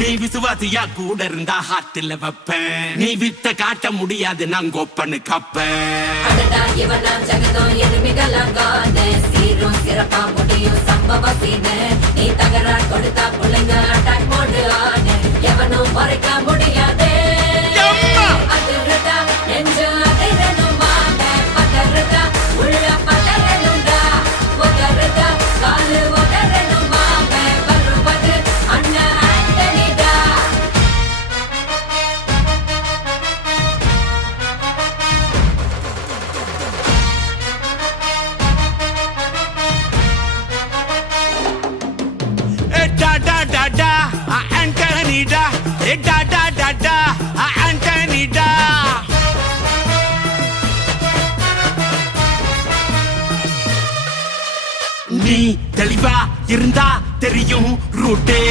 நீ விசுவாசியா கூட இருந்தா ஹார்ட்ல வைப்பேன். நீ வித்த காட்ட முடியாது நான் கொப்பனு கப்பேன். ஜகதம் எருமிகளாங்காது சீரும் சிறப்பா முடியும் சம்பவ சீனு. நீ தகரா கொடுத்தா பிள்ளைங்க அட்டாக் மோடு ஆடு எவனும் மறைக்க முடியாது. அதிர்றதா நெஞ்சு அதிரணும் வாங்க பதறதா உள்ள பதறணும்டா உதறதா காலு உதறணும் வாங்க வருவது அண்ணன் ஆண்டனிடா. Da da da da, Anthony da. Da da da da, Anthony da. நீ தெளிவா இருந்தா தெரியும் ரூட்டே.